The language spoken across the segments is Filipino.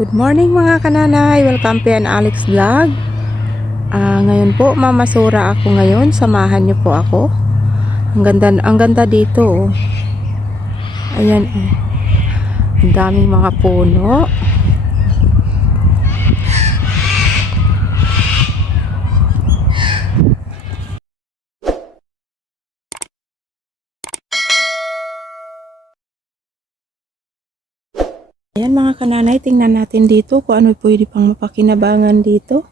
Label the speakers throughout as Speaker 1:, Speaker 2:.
Speaker 1: Good morning mga kananay! Welcome to an Alex Vlog. Ah, ngayon po, mamasura ako ngayon. Samahan niyo po ako. Ang ganda, ang ganda dito. Oh. Ayan. Oh. Ang daming mga puno. Ayan mga kananay, tingnan natin dito kung ano pwede pang mapakinabangan dito.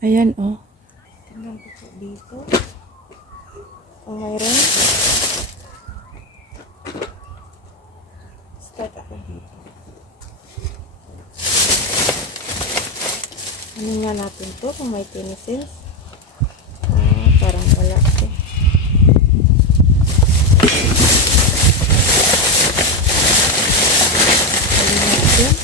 Speaker 1: Ayan oh. Tingnan ko po dito. Oh, mayroon. Start ako dito. Ano nga natin to kung may tinisins? Ah, parang wala eh. Ano natin?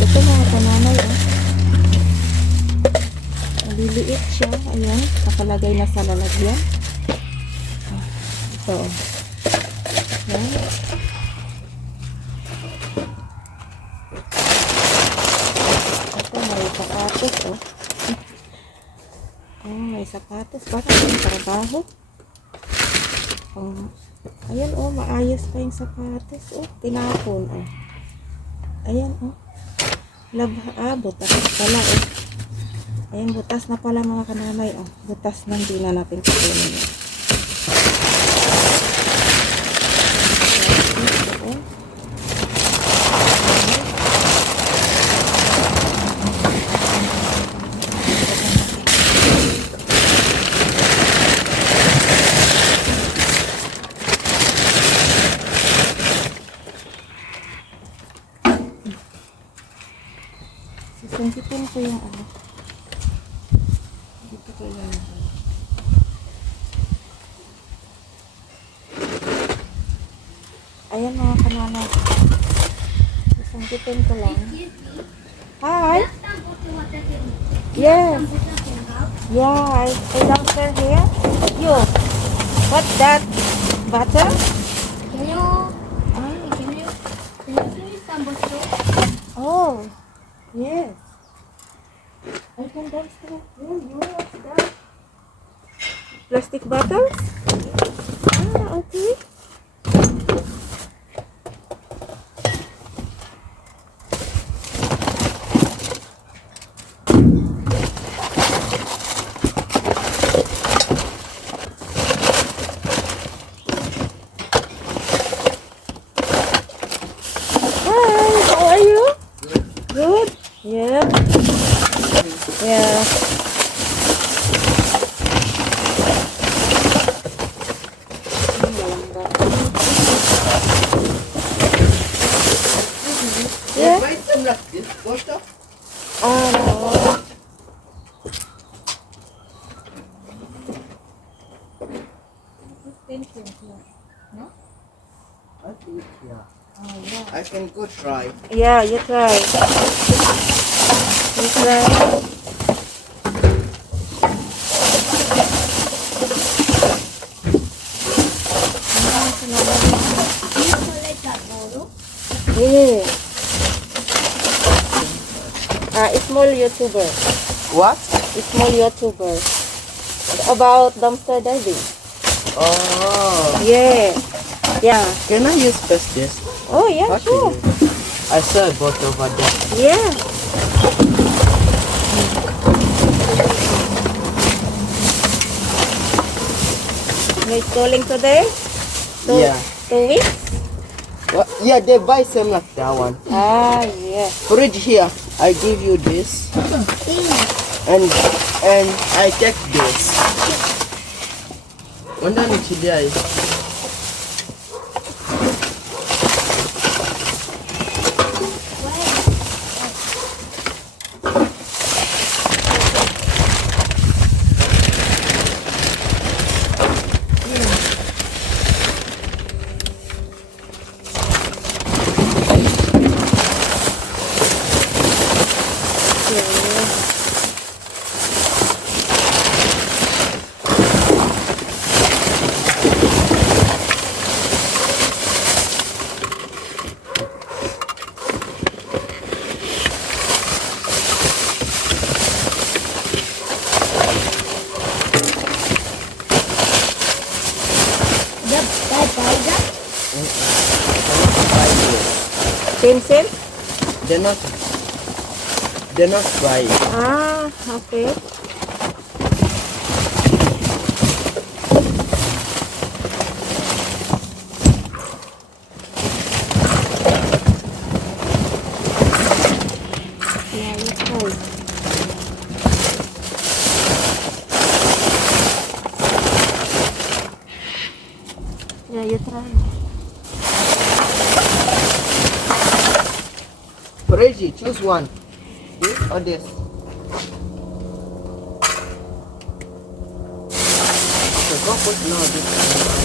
Speaker 1: Ito mga kananay, oh. Maliliit siya. Ayan. Nakalagay na sa lalagyan. Ito. oh. Ayan. Ito, may sapatos, oh. Oh, may sapatos. Parang may trabaho. Oh. Ayan, oh. Maayos pa yung sapatos. Oh, tinapon, oh. Ayan, oh. Laba, ah, butas pala, oh. Ayan, butas na pala mga kanamay, oh. Butas na hindi na natin kukunin. Oh. Sisungkitin ko yung ano. Dito ko yung Ayan mga kanana. Sisungkitin ko lang. Hi! Yes! Yeah, I, I downstairs here. You! What's that? Butter?
Speaker 2: Can you,
Speaker 1: Ah,
Speaker 2: can you, can you give me some butter?
Speaker 1: oh. Yes. I can downstairs. Yeah, you what's that? Plastic bottles? Ah, okay. Hi, how are you? Good. Yeah. Yeah. Yeah.
Speaker 3: Buy some like this, water.
Speaker 1: Oh, no.
Speaker 3: I think, yeah. I can go try.
Speaker 1: Yeah, you try. You try. Yeah. Ah, small YouTuber.
Speaker 3: What?
Speaker 1: A small YouTuber. About dumpster diving.
Speaker 3: Oh.
Speaker 1: Yeah. Yeah.
Speaker 3: Can I use first this?
Speaker 1: Oh, yeah,
Speaker 3: Okay.
Speaker 1: sure.
Speaker 3: I saw a boat over there.
Speaker 1: Yeah. You're schooling today? Two,
Speaker 3: Yeah.
Speaker 1: Two weeks?
Speaker 3: What? Yeah, they buy some like that one.
Speaker 1: Ah, yeah.
Speaker 3: Fridge here. I give you this. And and I take this. Wanda ni
Speaker 1: Pencil?
Speaker 3: They're not. They're not fried.
Speaker 1: Ah, okay. Yeah, you try. Yeah, you try.
Speaker 3: Reggie, choose one. This or this? Okay, go put no this one.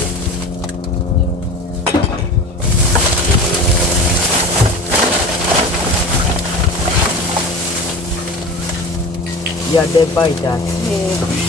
Speaker 3: Yeah, they buy that.
Speaker 1: Yeah.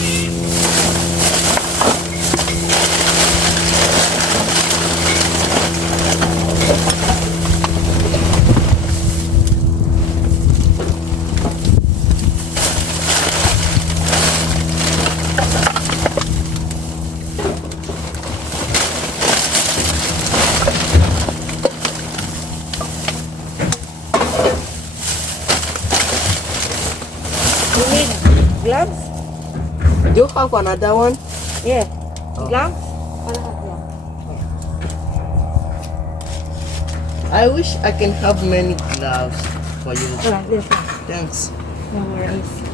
Speaker 1: You need gloves?
Speaker 3: Another one?
Speaker 1: Yeah.
Speaker 3: Oh.
Speaker 1: Gloves?
Speaker 3: I wish I can have many gloves for you.
Speaker 1: Wala, this one.
Speaker 3: Thanks.
Speaker 1: No worries.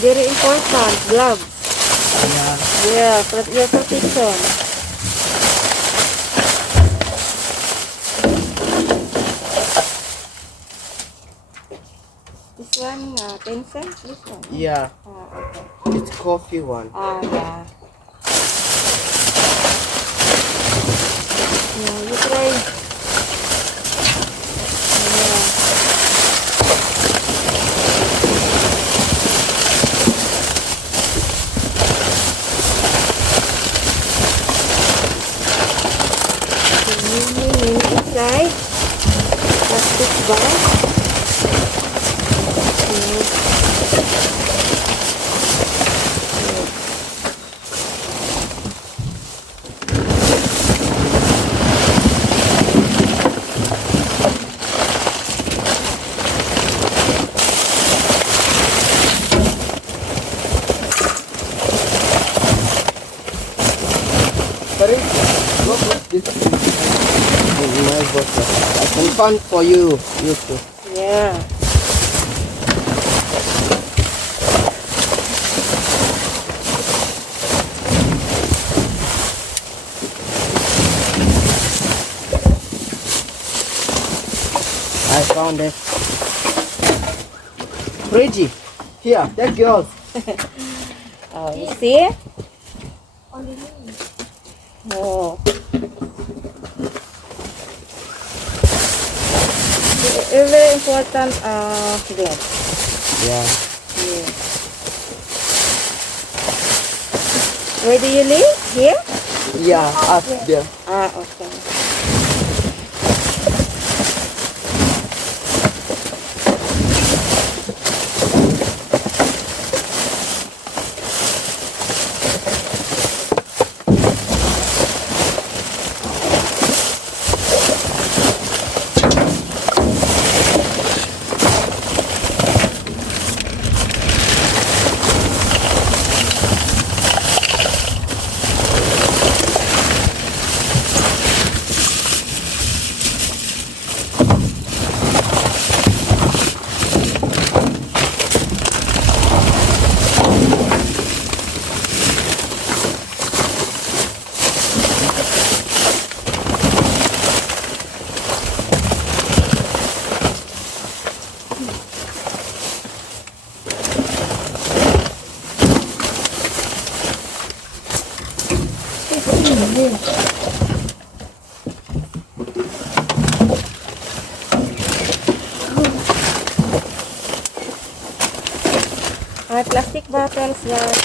Speaker 1: Very important, gloves.
Speaker 3: Yeah.
Speaker 1: Yeah, for your protection. This one, uh, 10 cents? This one?
Speaker 3: Yeah,
Speaker 1: Ah, okay.
Speaker 3: it's coffee one.
Speaker 1: Ah, yeah. Yeah,
Speaker 3: I can find for you. You too.
Speaker 1: Yeah.
Speaker 3: I found it. Reggie, here, take yours.
Speaker 1: Oh, you see?
Speaker 2: Only me.
Speaker 1: Oh. Very very important uh there.
Speaker 3: Yeah.
Speaker 1: Yeah. Where do you live? Here?
Speaker 3: Yeah, up there.
Speaker 1: Ah, okay. din. Plastic bottles, guys.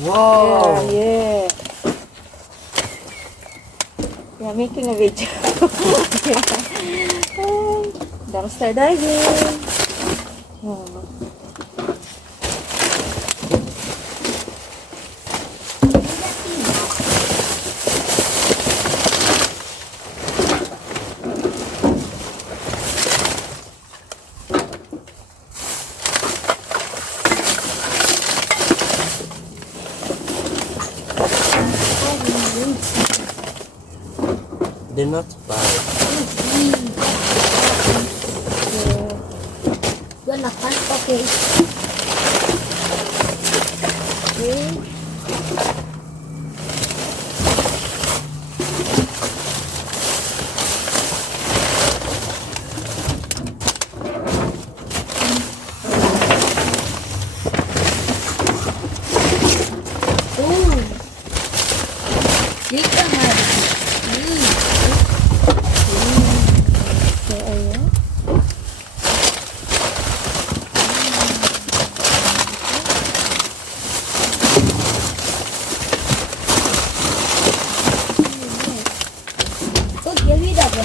Speaker 3: Wow!
Speaker 1: Yeah, yeah. We making a video. yeah. Dumpster diving. Oh.
Speaker 2: Okay. Ooh. Dito nga. Mm.
Speaker 1: So, ayan.
Speaker 2: Huwag gawin na ba?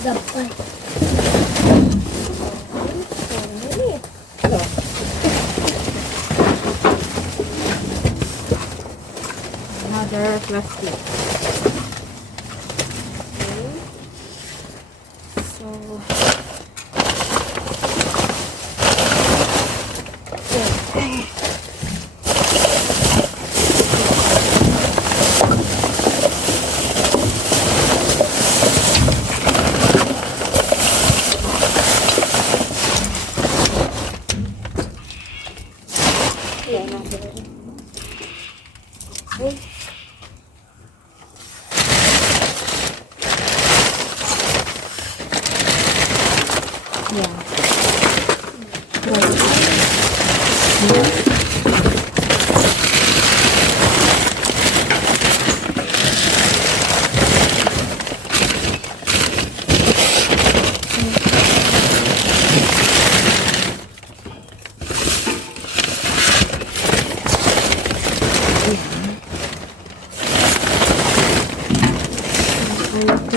Speaker 2: Dapat.
Speaker 1: Another plastic. Okay. So, yeah.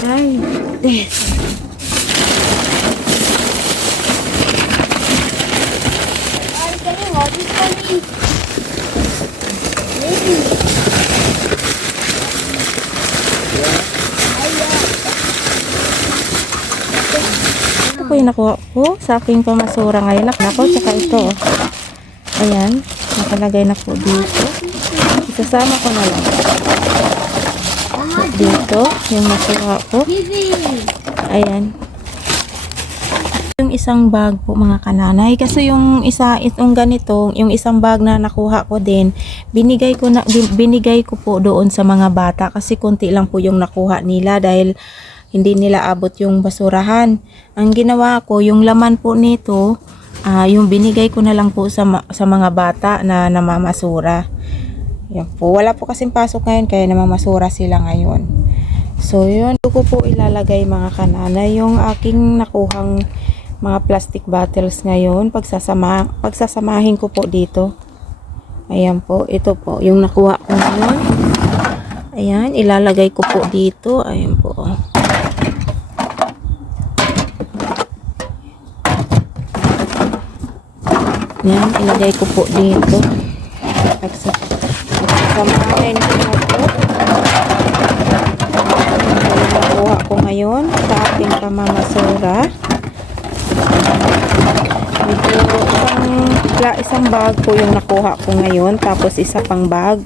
Speaker 2: Maybe.
Speaker 1: Ito po yung nakuha ko sa aking pamasura ngayon. Nako, tsaka ito. oh. Ayan, nakalagay na po dito. Isasama ko na lang. Dito, yung nakuha ko. Ayan. Yung isang bag po mga kananay. Kasi yung isa, itong ganito, yung isang bag na nakuha ko din, binigay ko na, bin- binigay ko po doon sa mga bata kasi konti lang po yung nakuha nila dahil hindi nila abot yung basurahan. Ang ginawa ko, yung laman po nito, ah, yung binigay ko na lang po sa, sa mga bata na namamasura. Yan po. Wala po kasing pasok ngayon kaya namamasura sila ngayon. So, yun. Ito ko po ilalagay mga kanana yung aking nakuhang mga plastic bottles ngayon. Pagsasama, pagsasamahin ko po dito. Ayan po. Ito po. Yung nakuha ko ngayon. Ayan. Ilalagay ko po dito. Ayan po. Ayan. Ilagay ko po dito. Pagsa- Pagsasamahin po. Yung nakuha ko ngayon sa aking pamamasura. Ito, isang, isang bag po yung nakuha ko ngayon. Tapos isa pang bag.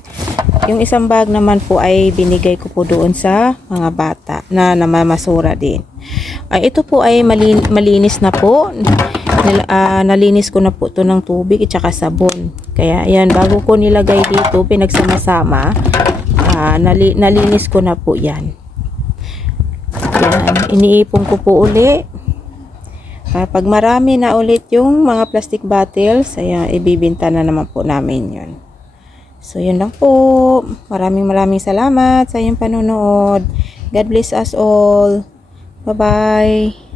Speaker 1: Yung isang bag naman po ay binigay ko po doon sa mga bata na namamasura din. Ay, ito po ay malin- malinis na po. Nil, ah, nalinis ko na po to ng tubig at saka sabon. Kaya yan, bago ko nilagay dito, pinagsama-sama, ah, nali- nalinis ko na po yan. Yan, iniipon ko po uli. Kapag marami na ulit yung mga plastic bottles, ayan, ibibinta na naman po namin yun. So, yun lang po. Maraming maraming salamat sa inyong panonood. God bless us all. Bye-bye.